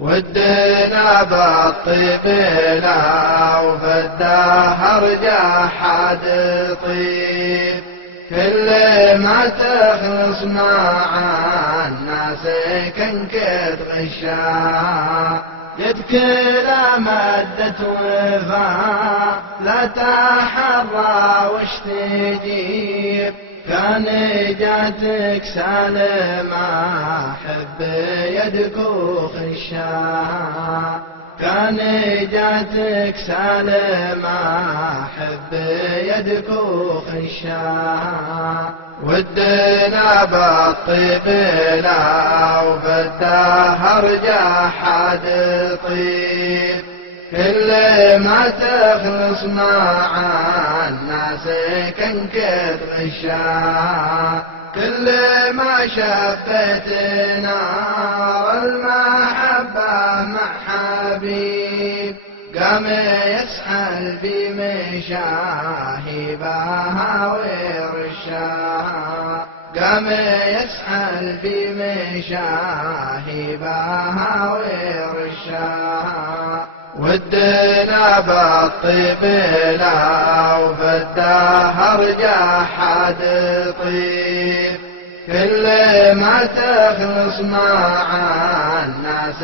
ودنا بالطيب لا وفي الدهر جحد طيب كل ما تخلص مع الناس كنكت غشا يدك لا مدة وفاء لا تحرى وش تجيب كان جاتك سالمة حب يدك وخشا كان جاتك سالمة حب يدك وخشا ودنا بالطيب لا وفي الدهر جحد طيب كل ما تخلص مع الناس كنكت غشا كل ما شفت نار المحبة مع حبيب قام يسحل بمشاهبها ويرشاها قام يسحل بمشاهبها ويرشاها ودنا بالطيب لا وفي الدهر جحد طيب كل ما تخلص مع الناس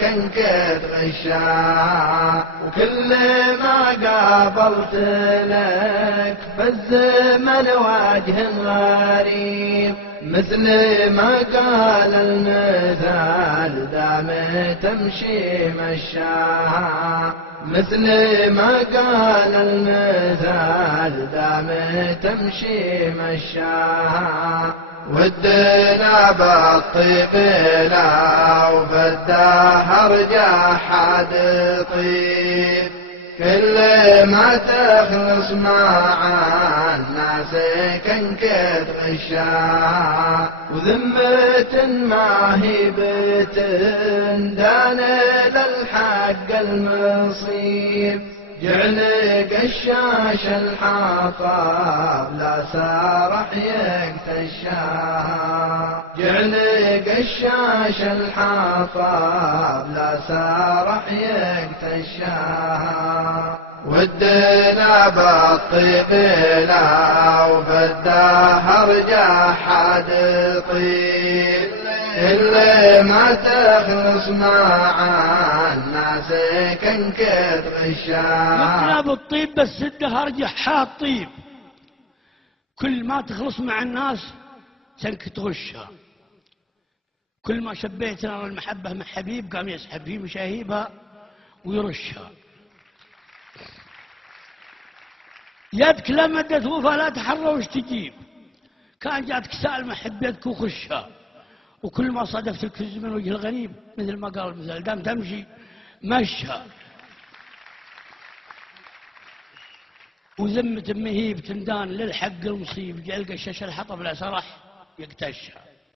كنكت غشا وكل ما قابلت لك بالزمن وجه غريب مثل ما قال المثال دام تمشي مشاها مثل ما قال المثال دام تمشي مشاها ودنا بالطيب لا وفي الدهر جحد طيب كل ما تخلص مع الناس كنكت غشا وذمة ما هي بتندان للحق المصيب جعل قشاش الحطاب لا سارح يكتشاها جعل قشاش الحطاب لا سارح يكتشاها ودنا بالطيب لا وفي الدهر جحد طيب اللي ما تخلص مع الناس كنكت غشا مطلب الطيب بس الدهر جحاد طيب كل ما تخلص مع الناس كنكت غشها كل ما شبيت نار المحبة مع حبيب قام يسحب فيه مشاهيبها ويرشها يدك لا مدت وفا لا تحرى وش تجيب كان جاتك سالمة حب يدك وخشها وكل ما صادفتك في الزمن وجه الغريب مثل ما قال المثال دام تمشي مشها وذمة مهيب تندان للحق المصيب جعل قشاش الحطب لا سرح يقتشها